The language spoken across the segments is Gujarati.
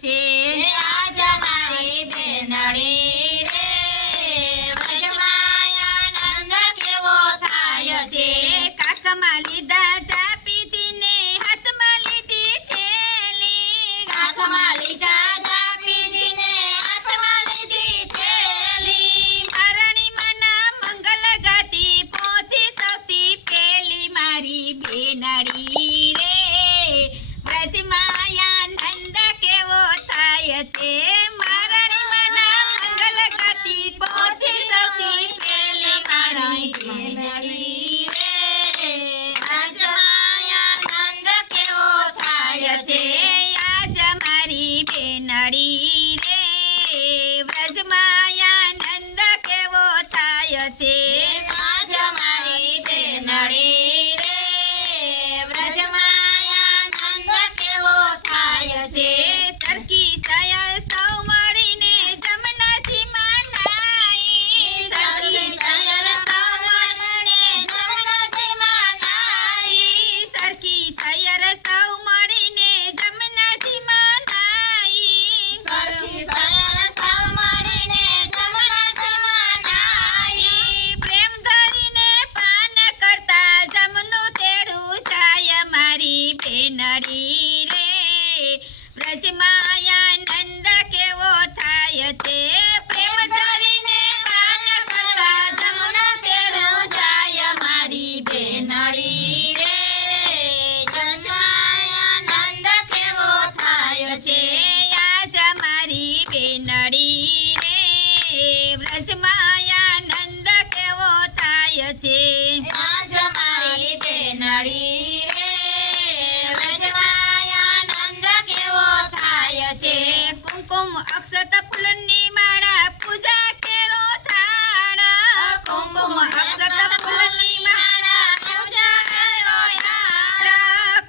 છે આજ મારી બેનડી રે વ્રજમાં આનંદ કેવો થાય છે કાકમાં લીધા ચાપીજીને હાથમાં લીધી થેલી કાખમાં લીધા જાપીજીને હાથમાં લીધી થેલી મહારાણી માના મંગલ ગાતી પહોંચી સૌથી પેલી મારી બેનડી રે વ્રજમાં આનંદ કેવો થાય છે મહારાણી માના મંગલ ગાતી પહોંચી સૌથી પેલી મારી બેનડી રે વ્રજમાં આનંદ કેવો થાય છે છે આજ મારી બેનડી રે વ્રજમાં આનંદ કેવો થાય છે આજ મારી બેનડી રે વ્રજમાં આનંદ કેવો થાય છે સરખી સયલ સૌ મળીને જમનાજીમાં નાઈ સરખી સયલ સૌ મળીને જમનાજીમાં નાઈ સરખી સયર સૌ મળીને જમનાજીમાં નાઈ સરખી સયલ સૌ મળીને જમનાજીમાં નાઈ પ્રેમ ધરીને પાન કરતા જમનું તેડું જાય મારી બેનડી રે વ્રજમાં આનંદ કેવો થાય છે પ્રેમ ધરીને પાન કરતા જમનું તેડું જાય મારી બેનડી રે વ્રજમાં આનંદ કેવો થાય છે છે આજ મારી બેનડી રે વ્રજમાં આનંદ કેવો થાય છે આજ મારી બેનડી રે વ્રજમાં આનંદ કેવો થાય છે કુમકુમ અક્ષત ફૂલની માળા પૂજા કેરો થાળ કુમકુમ અક્ષત ફૂલની માળા પૂજા કરો યાર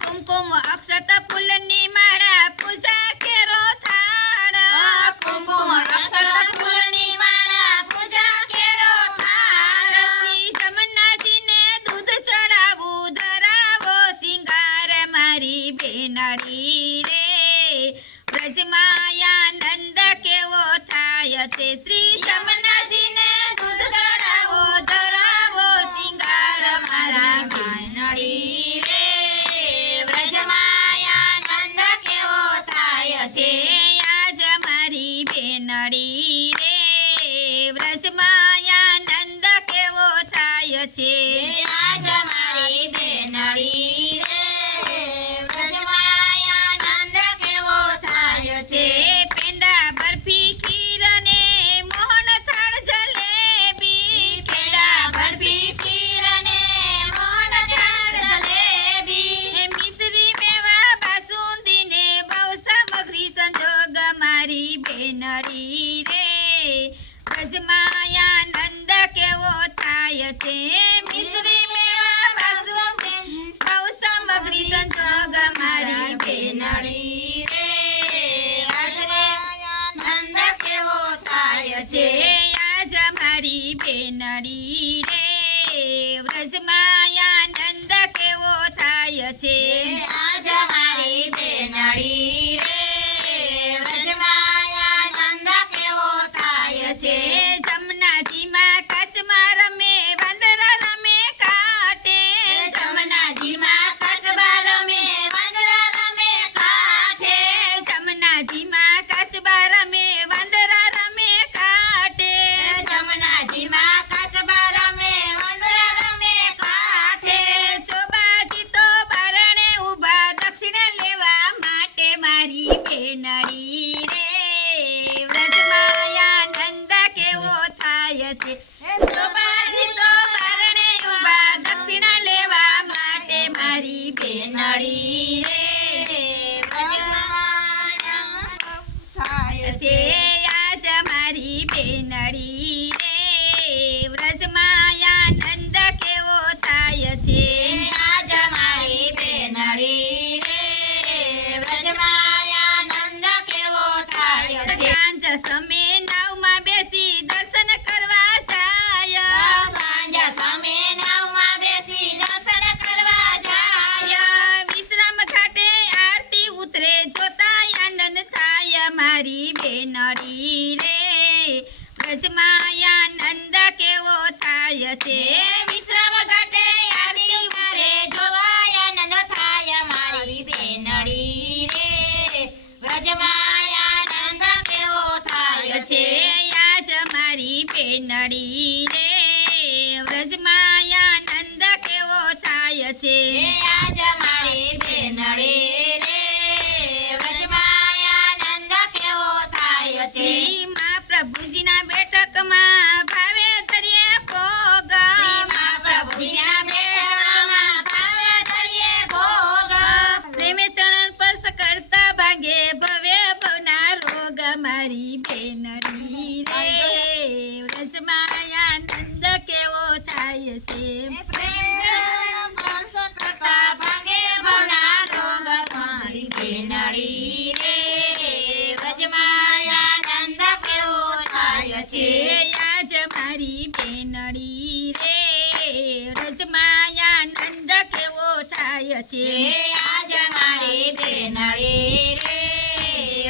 કુમકુમ અક્ષત ફૂલની માળા પૂજા કેરો થાળ કુમકુમ અક્ષત ફૂલની માળા પૂજા કેરો થાળ શ્રી જમનાજીને દૂધ ચડાવું ધરાવો સિંગાર મારી બેનડી રે વ્રજમાં આનંદ કેવો થાય છે શ્રી જમનાજીને દૂધ ચડાવો ધરાવો સિંગાર મારી બેનડી રે વ્રજમાં આનંદ કેવો થાય છે છે આજ મારી બેનડી રે વ્રજમાં આનંદ કેવો થાય છે આજ મારી બેનડી રે વ્રજમાં આનંદ કેવો થાય છે છે પેંડા બરફી ખીર અને મોહન થાળ જલેબી પેડા બરફી ખીર અને મોહન થાળ જલેબી મિશ્રી મેવા બાસુંદી ને બહુ સામગ્રી સંજોગ મારી બેનડી રે વ્રજમાં આનંદ કેવો થાય છે મિશ્રી મેવા બાસુંદી બહુ સામગ્રી સંજોગ મારી બેનડી બેનડી રે વ્રજમાં આનંદ કેવો થાય છે છે આજ મારી બેનડી રે વ્રજમાં આનંદ કેવો થાય છે આજ મારી બેનડી રે વ્રજમાં આનંદ કેવો થાય છે છે જમનાજીમાં કાચમાં રમે વાંદરા રમે કાટે જમનાજીમાં કચબા રમે વાંદરા રમે કાંઠે જમનાજીમાં કાચબા રમે વાંદરા રમે કાટે જમનાજીમાં કચબા રમે વાંદરા રમે કાંઠે ચોબાજી તો બારણે ઊભા દક્ષિણ લેવા માટે મારી બેનડી રે વ્રજમાં આનંદ કેવો થાય છે ચોબાજી તો બારણે ઊભા દક્ષિણ લેવા માટે મારી બેનડી રે વ્રજમાં થાય છે છે આજ મારી બેનડી રે વ્રજમાં આનંદ કેવો થાય છે આજ મારી બેનડી રે વ્રજમાં આનંદ કેવો થાય છે સાંજ સમે નાવમાં બેસી દર્શન કરવા જાય સાંજ સમે નાવમાં બેસી દર્શન કરવા જાય વિશ્રામ ઘાટે આરતી ઉતરે જોતા આનંદ થાય વ્રજમાં આનંદ કેવો થાય છે વિશ્રામ ઘાટે આરતી કરે જોવાય આનંદ થાય મારી બેનડી રે વ્રજમાં આનંદ કેવો થાય છે છે આજ મારી બેનડી રે વ્રજમાં આનંદ કેવો થાય છે આજ મારી બેનડી રે વ્રજમાં આનંદ કેવો થાય છે શ્રીમાં પ્રભુજીના બેઠકમાં ભાવે ધરીએ ભોગ શ્રીમાં પ્રભુજીના બેઠકમાં ભાવે ધરીએ ભોગ પ્રેમે ચરણ સ્પર્શ કરતા ભાગે ભવે ભવના રોગ મારી બેનડી રે વ્રજમાં આનંદ કેવો થાય છે કરતા ભાગે ભવના રોગ મારી બેનડી રે વ્રજમાં આનંદ કેવો થાય છે આજ મારી બેનડી રે વ્રજમાં આનંદ કેવો થાય છે આજ મારી બેનડી રે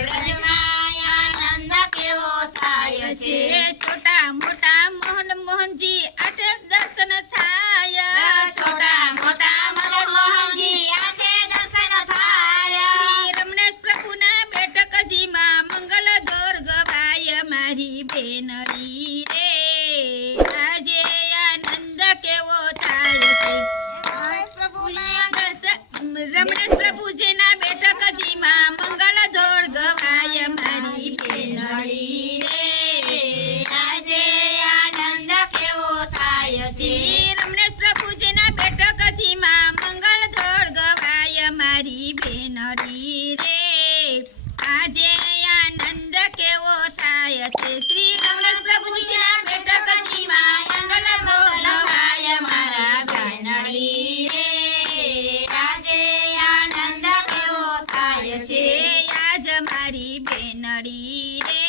વ્રજમાં આનંદ કેવો થાય છે છોટા મોટા મોહન મોહનજી આઠ દર્શન થાય છોટા મોટા મદન મોહનજી આઠે દર્શન થાય શ્રી રમણેશ પ્રભુના બેઠકજીમાં મંગલ દોર ગવાય મારી બેનડી રે આજે આનંદ કેવો થાય છે રમણેશ પ્રભુજીના બેઠકજીમાં મંગલ દોર ગવાય મારી બેનડી રે આજે આનંદ કેવો થાય છે શ્રી રમણેશ પ્રભુજીના બેઠકજીમાં મંગલ દોડ ગવાય મારી બેનડી રે આજે આનંદ કેવો થાય છે શ્રી રમણેશ પ્રભુજીના બેઠકજીમાં મંગલ દોડ ગવાય મારા બેનડી રે આજે આનંદ કેવો થાય છે છે આજ મારી બેનડી રે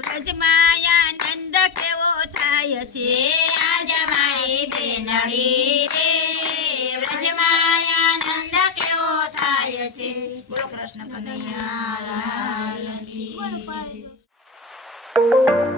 વ્રજમાં આનંદ કેવો થાય છે આજ મારી બેનડી રે વ્રજમાં આનંદ કેવો થાય છે બોલો કૃષ્ણ કનૈયા લાલ કી જય.